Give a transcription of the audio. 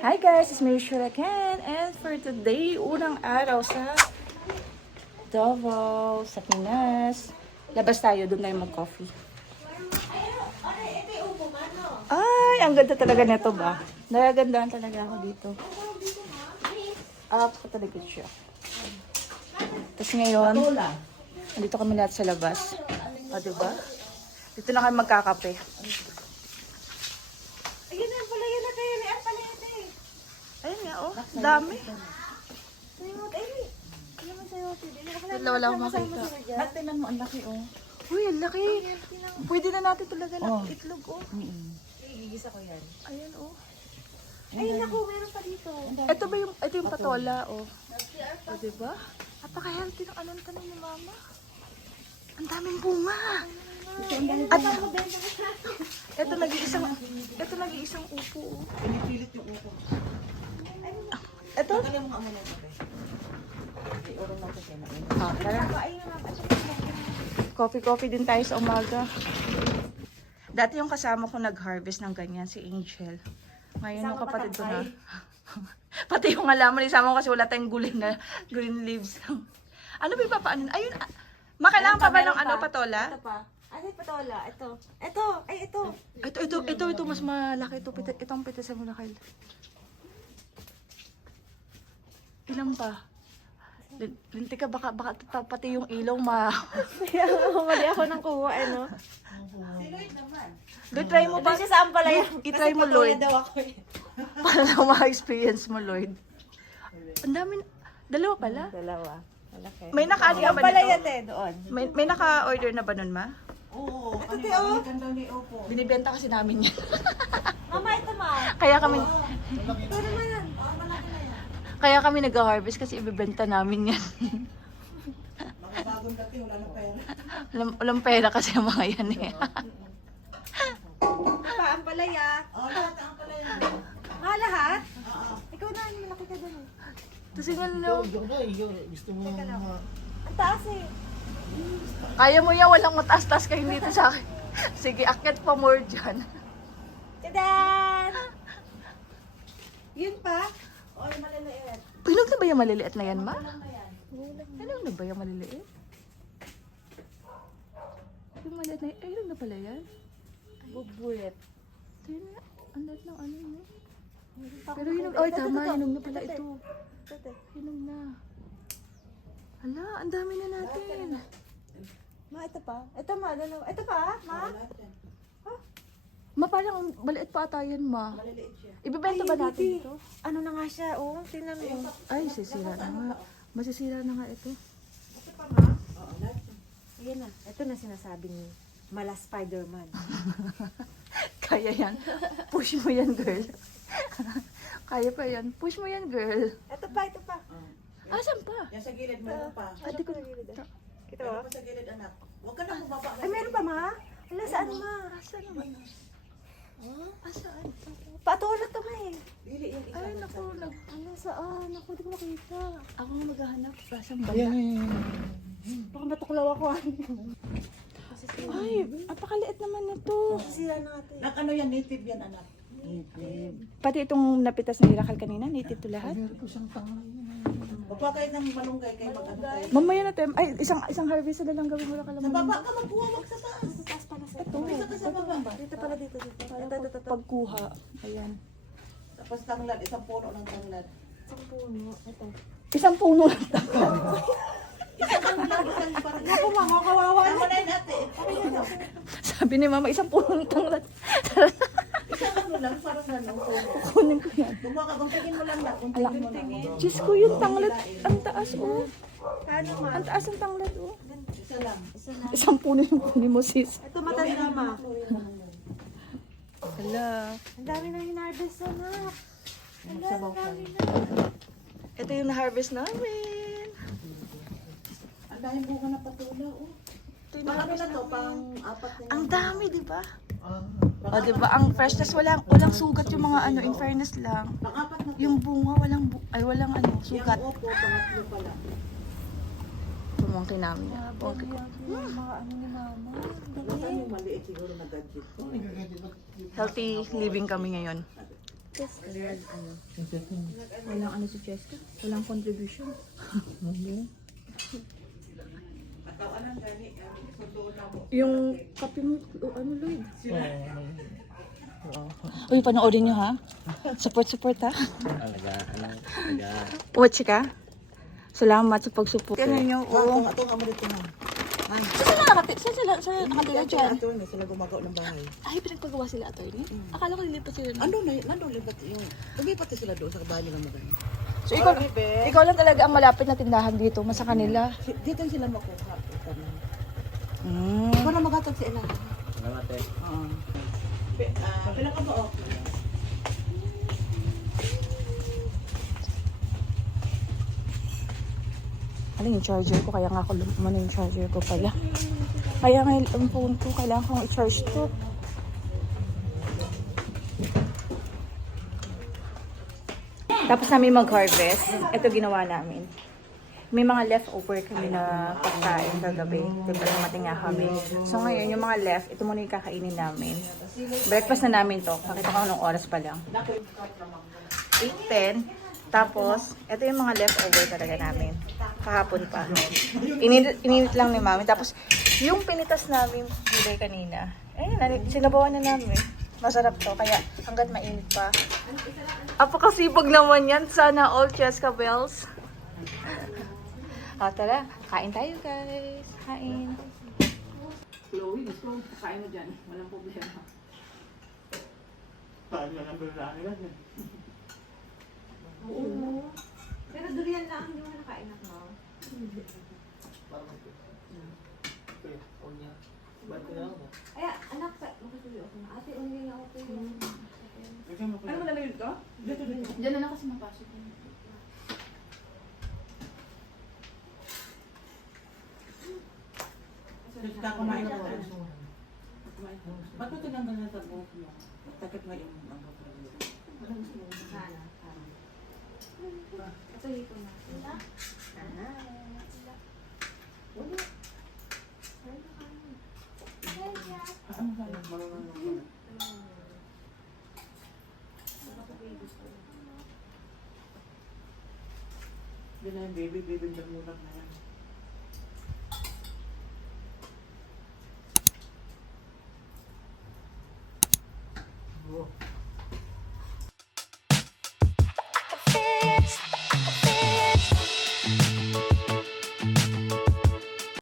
Hi guys, it's me Shura Ken, and for today, unang araw sa Davao, sa Pinas. Labas tayo, doon tayo mag-coffee. Ay, ang ganda talaga nito ba? Nagagandaan talaga ako dito. Ako talaga siya. Tapos ngayon, nandito kami lahat sa labas. O, diba? Dito na kami magkakape. Ayun na, pala yun na kayo. Ay, pala yun eh. Ayun nga, oh. Dami. Sayo, ay, ano mo sayo, Wala akong makita. Tingnan mo, ang laki oh. Uy, ang laki. Pwede na natin talaga ng itlog, oh. Igigisa ko yan. Ayan, oh. Ay, naku, meron pa dito. Ito yung patola, oh. O, diba? Napaka-healthy ng anong tanong ni Mama. Ang daming bunga. At ito nag-iisang upo, oh. Pinipilit yung upo. Ito? Tanggalin mo nga muna ito. Iurong natin kayo na yun. Ah, tara. Coffee din tayo sa umaga. Dati yung kasama ko nag-harvest ng ganyan, si Angel. Ngayon yung kapatid ko na. Pati yung halaman, isama ko kasi wala tayong gulay na green leaves. Ano ba yung papaanin? Ayun, makailangan pa ba ng ano, patola? Ito pa. Ano yung patola? Ito. Ito. Ay, ito. Ito, mas malaki ito. Itong pitas mo na kayo. Ilan pa? Linti ka, baka pati yung ilaw Mali ako ng kuha, ano. Si Lloyd naman. Lloyd, try mo ba? Ito siya sa ampalaya. I-try mo, Lloyd. daw ako eh. Para na ma-experience mo, Lloyd. Ang dami. Dalawa pala. Dalawa. Malaki. May naka-ano Yung ba ampalaya, nito? te, doon. May naka-order na ba nun, Ma? Oo. Ito, Ano te, ba? oh. Balikan daw ni Opo. Binibenta kasi namin yan. Mama, ito ma. Ito naman. Kaya kami nag-harvest kasi ibibenta namin yan. Mga bagong dati, wala na pera. Walang pera kasi ang mga yan eh. Ito pa, ampalaya. Oo, lahat ang pala yun. Lahat? Ikaw na, malaki ka doon eh. Tapos yun, no? Gusto mo yung Ang taas eh. Kaya mo yan, walang mataas-taas kayo dito sa akin. Sige, akit pa more dyan. Tadan! Yun pa? O, yung maliliit. Pinog na ba yung maliliit na yan, Ma? Ano ba yan? Pinog na ba yung maliliit? Yung maliliit na yan? Pinog na pala yan? Bubulit. Tingnan na, ang lahat ng ano yun. Pero hinog, ay tama, hinog na pala ito. Hinog na. Hala, ang dami na natin. Ma, ito pa? Ito ma, dalawa. Ito pa, ma? Lahat yan. Ma, parang maliit pa ata yan, Ma. Maliliit siya. Ibibenta ba natin hindi. ito? Ano na nga siya, oh. Tingnan mo. Ay, sisira na nga. Masisira na nga ito. Ito pa ma? Oo, lahat yan. Ayan na. Ito na sinasabi ni Mala Spider-Man. Kaya yan. Push mo yan, girl. Kaya pa yan. Push mo yan, girl. Ito pa, ito pa. Asan pa? Yan sa gilid, meron pa. Ate ko. Ito Meron oh. pa sa gilid, anak. Huwag ka na bumaba. Ay, meron pa, ma? Wala, saan, ma? Asan naman? Asaan? Patola to, ma eh. Dili yung isa. Ay, naku. Ano, saan? Ako, di ko makita. Ako nga maghahanap. Asan ba? Baka matuklaw ako. Ay, apakaliit naman ito. Sira natin. Nak, ano yan? Native yan, anak. Pati itong napitas na Irakal kanina, native to lahat. Huwag pa kayo ng malunggay kayo mag-ano kayo. Mamaya na tayo. Ay, isang harvest na lang gawin mo lang Sa kalaman. baba ka magkuha, wag sa taas. Sa taas pala sa Ito. Isa ka sa baba. Dito pala, dito. Ito. Pagkuha. Ayan. Tapos tanglad, isang puno ng tanglad. Isang puno. Ito. Isang puno lang. Isang tanglad, isang parang... Ako, mama, kawawa Tama na yun, ate. Sabi ni Mama, isang puno ng tanglad. Isang ano lang, parang gano'n. Kunin ko yan. Gumawa ka, guntingin mo lang na. Ala, Guntingin mo lang. Diyos ko, yung tanglad. Ang taas, oh. Kano, ma? Ang taas ng tanglad, oh. Isa lang. Isang puno yung kunin mo, sis. Ito matanda, ma. Hala. Ang dami na hinarvest na. Ang dami na. Ito yung na-harvest namin. Ang daming bunga na patula, oh. Pang ano na to, pang apat na Ang dami, di ba? O, di ba? Ang freshness, walang sugat yung mga ano, in fairness lang. Pang apat na to. Yung bunga, walang ano, Yung sugat. opo, pangatlo pala. Pumangkin namin yan. Okay ko. Mga ano ni mama. Basta yung maliit siguro na gadget. Healthy living kami ngayon. Walang ano si Cheska? Walang contribution. Yung kape mo, ano Lloyd? Uy, panoorin nyo ha. Support ha. Watch ka. Salamat sa pag-support. Tingnan nyo, oh. Ito nga mo dito na. Ay, Saan nakatira dyan? ito na sila gumagawa ng bahay. Ay, pinagpagawa sila, attorney? Akala ko nilipat sila. Nandun lipat yung, lumipat na sila doon sa bahay nila maganda. So, ikaw lang talaga ang malapit na tindahan dito, sa kanila. Dito sila makuha. Mm. Ikaw na magatag si Ella. Salamat eh. Oo. Pila ka ba o? Ano yung charger ko? Kaya nga ako lumano yung charger ko pala. Kaya nga yung phone ko, kailangan kong i-charge to. Tapos namin mag-harvest. Ito ginawa namin. May mga leftover kami na pagkain kagabi. Diba dumating nga kami. So ngayon, yung mga left, ito muna yung kakainin namin. Breakfast na namin to. Pakita ko anong oras pa lang. 8:10. Tapos, ito yung mga leftover talaga namin. Kahapon pa. Ininit lang ni mami. Tapos, yung pinitas namin gulay kanina. Sinabawan na namin. Masarap to. Kaya hanggat mainit pa. Apakasipag naman yan. Sana all Cheska Bells. Tara, kain tayo guys. Kain. Chloe, gusto mo kain mo dyan. Walang problema. Paano na ang lalaki lang eh. Oo. Pero durian lang, hindi mo nakain ako. Ba't ko na ako? Ay, anak, makasuyo ako na. Ate, uli ako to yung... Ano mo nalagay dito? Dito. Diyan na lang kasi mapasok. Dito ka kumain ka tayo. Ba't mo tinanggal na sa buhok mo? Takot nga yung ang Ito ko na. Hindi na yung baby, baby, nagmulat na yan.